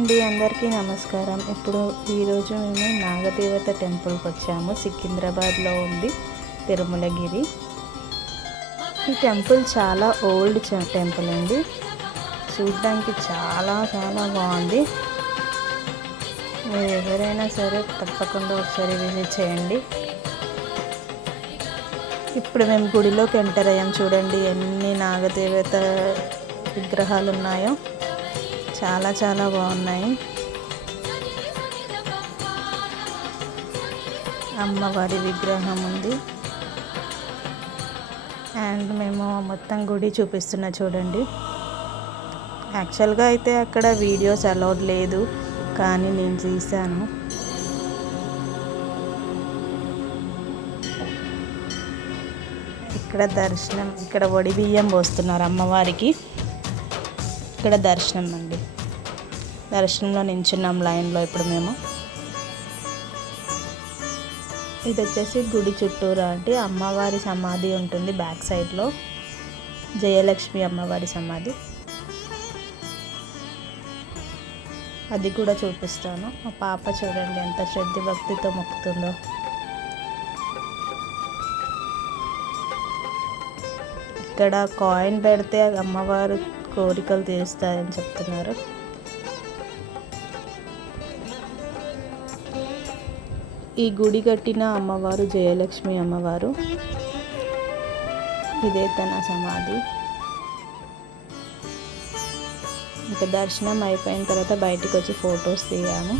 అండి, అందరికీ నమస్కారం. ఈరోజు మేము నాగదేవత టెంపుల్కి వచ్చాము. సికింద్రాబాద్లో ఉంది తిరుమలగిరి. ఈ టెంపుల్ చాలా ఓల్డ్ టెంపుల్ అండి. చూడ్డానికి చాలా చాలా బాగుంది. మీరు ఎవరైనా సరే తప్పకుండా ఒకసారి విజిట్ చేయండి. ఇప్పుడు మేము గుడిలోకి ఎంటర్ అయ్యాం. చూడండి ఎన్ని నాగదేవత విగ్రహాలు ఉన్నాయో. చాలా చాలా బాగున్నాయి. అమ్మవారి విగ్రహం ఉంది. అండ్ మేము మొత్తం గుడి చూపిస్తున్నా చూడండి. యాక్చువల్గా అయితే అక్కడ వీడియోస్ అలౌడ్ లేదు, కానీ నేను తీశాను. ఇక్కడ దర్శనం, ఇక్కడ వడి బియ్యం పోస్తున్నారు అమ్మవారికి. ఇక్కడ దర్శనం అండి. దర్శనంలో నించున్నాం లైన్లో ఇప్పుడు మేము. ఇది వచ్చేసి గుడి చుట్టూరా అంటే అమ్మవారి సమాధి ఉంటుంది బ్యాక్ సైడ్లో. జయలక్ష్మి అమ్మవారి సమాధి, అది కూడా చూపిస్తాను. మా పాప చూడండి ఎంత శ్రద్ధ భక్తితో మొక్కుతుందో. ఇక్కడ కాయిన్ పెడితే అమ్మవారు కోరికలు తీరుస్తాయని చెప్తున్నారు. ఈ గుడి కట్టిన అమ్మవారు జయలక్ష్మి అమ్మవారు. ఇదే తన సమాధి. ఇంకా దర్శనం అయిపోయిన తర్వాత బయటకు వచ్చి ఫొటోస్ తీయాము.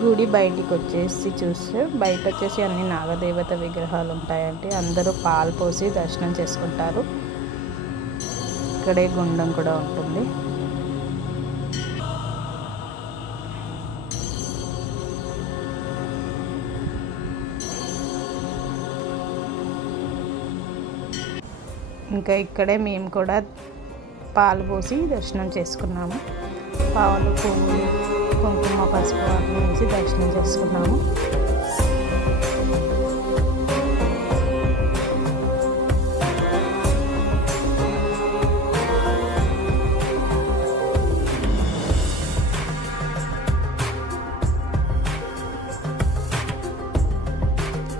గుడి బయటికి వచ్చేసి చూస్తే బయట వచ్చేసి అన్ని నాగదేవత విగ్రహాలు ఉంటాయంటే అందరూ పాలు పోసి దర్శనం చేసుకుంటారు. ఇక్కడే గుండం కూడా ఉంటుంది. ఇంకా ఇక్కడే మేము కూడా పాలు పోసి దర్శనం చేసుకున్నాము. పాలు, పువ్వులు, కుంకుమ, పసుపు అన్నీ వేసి దర్శనం చేసుకున్నాము.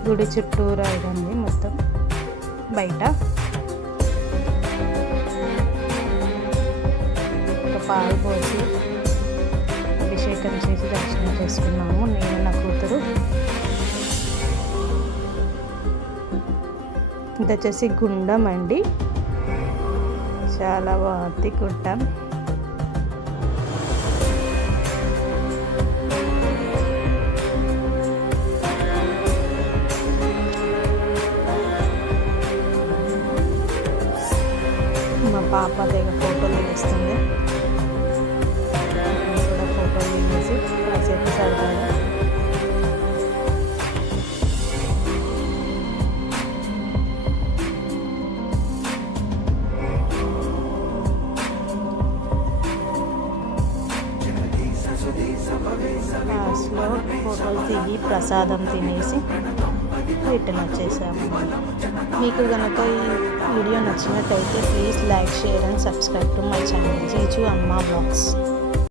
గుడి చుట్టూరా ఇదండి మొత్తం బయట. ఒక పాలు పోసి అభిషేకం చేసి దర్శనం చేసుకున్నాము నేను, నా కూతురు. ఇది వచ్చేసి గుండం అండి, చాలా బాగుంది గుండం. మా పాప తెగ ఫోటోలు తీస్తుంది. కాసేపు సరదాగా లాస్ట్లో ఫోటోలు దిగి ప్రసాదం తినేసి రిటర్న్ వచ్చేసాము. మీకు కనుక ఈ వీడియో నచ్చినట్టయితే please like, share and subscribe to my channel Jiju Amma blogs.